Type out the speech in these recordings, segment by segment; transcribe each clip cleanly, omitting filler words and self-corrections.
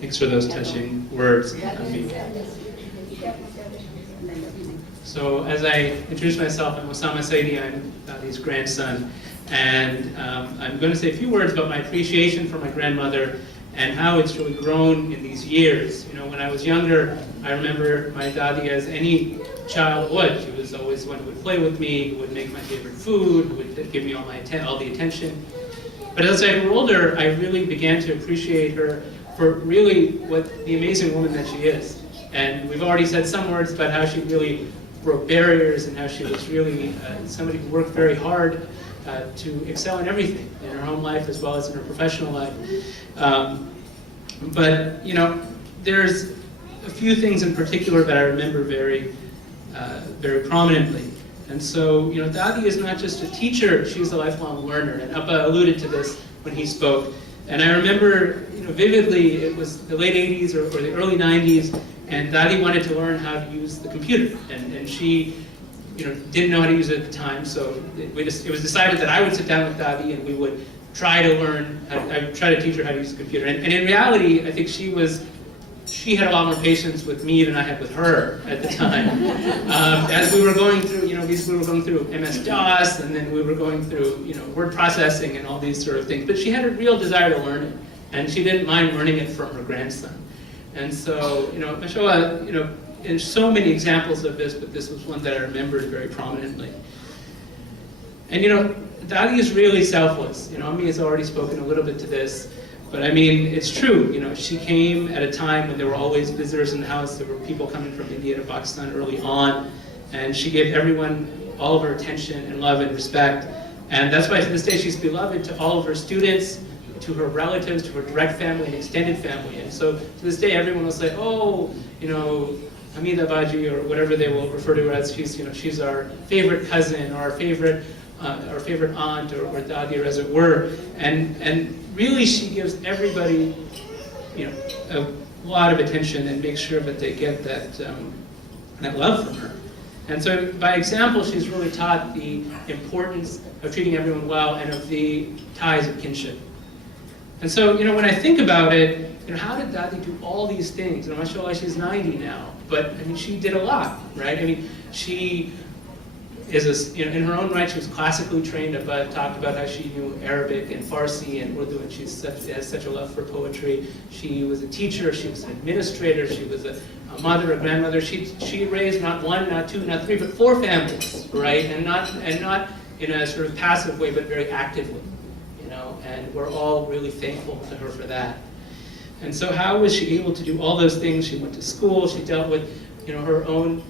Thanks for those touching words, Ammi. So as I introduce myself, I'm Osama Saeedi. I'm Dadi's grandson. And I'm going to say a few words about my appreciation for my grandmother and how it's really grown in these years. You know, when I was younger, I remember my Dadi as any child would. She was always one who would play with me, who would make my favorite food, who would give me all the attention. But as I grew older, I really began to appreciate her for really what the amazing woman that she is. And we've already said some words about how she really broke barriers and how she was really somebody who worked very hard to excel in everything, in her home life as well as in her professional life. But, you know, there's a few things in particular that I remember very prominently. And so, you know, Dadi is not just a teacher, she's a lifelong learner. And Appa alluded to this when he spoke. And I remember, you know, vividly, it was the late 80s or the early 90s, and Dadi wanted to learn how to use the computer. And she, you know, didn't know how to use it at the time, so it was decided that I would sit down with Dadi and we would try to learn, I would try to teach her how to use the computer. And in reality, I think she had a lot more patience with me than I had with her at the time. As we were going through, you know, we were going through MS-DOS, and then we were going through, you know, word processing and all these sort of things. But she had a real desire to learn it, and she didn't mind learning it from her grandson. And so, you know, Mashallah, you know, there's so many examples of this, but this was one that I remembered very prominently. And you know, Dadi is really selfless. You know, Ammi has already spoken a little bit to this, but I mean, it's true. You know, she came at a time when there were always visitors in the house. There were people coming from India to Pakistan early on, and she gave everyone all of her attention and love and respect. And that's why to this day she's beloved to all of her students, to her relatives, to her direct family and extended family. And so to this day, everyone will say, oh, you know, Hamida Baji, or whatever they will refer to her as, she's, you know, she's our favorite cousin, or our favorite aunt, or Dadi, or as it were. And really, she gives everybody, you know, a lot of attention and makes sure that they get that love from her. And so, by example, she's really taught the importance of treating everyone well and of the ties of kinship. And so, you know, when I think about it, you know, how did Dadi do all these things? You know, mashallah, she's 90 now, but I mean, she did a lot, right? I mean, she is you know, in her own right, she was classically trained, but talked about how she knew Arabic and Farsi and Urdu, and she has such a love for poetry. She was a teacher, she was an administrator, she was a mother, a grandmother. She raised not one, not two, not three, but 4 families, right? And not in a sort of passive way, but very actively, you know. And we're all really thankful to her for that. And so, how was she able to do all those things? She went to school. She dealt with, you know, her own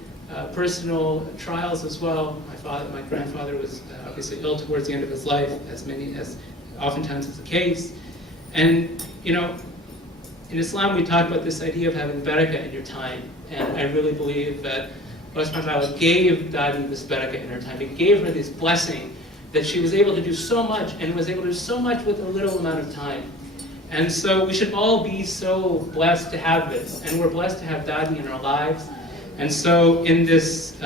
personal trials as well. My grandfather was obviously ill towards the end of his life, as oftentimes is the case. And you know, in Islam we talk about this idea of having barakah in your time, and I really believe that Allah subhanahu wa ta'ala gave Dadi this barakah in her time. He gave her this blessing that she was able to do so much, and was able to do so much with a little amount of time. And so we should all be so blessed to have this, and we're blessed to have Dadi in our lives. And so in this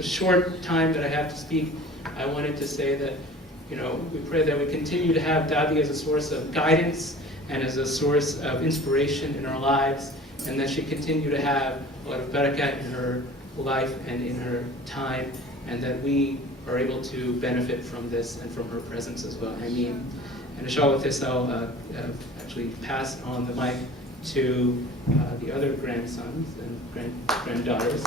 short time that I have to speak, I wanted to say that, you know, we pray that we continue to have Dadi as a source of guidance and as a source of inspiration in our lives, and that she continue to have a lot of barakah in her life and in her time, and that we are able to benefit from this and from her presence as well. I mean, and inshallah with this I'll actually pass on the mic to the other grandsons and granddaughters.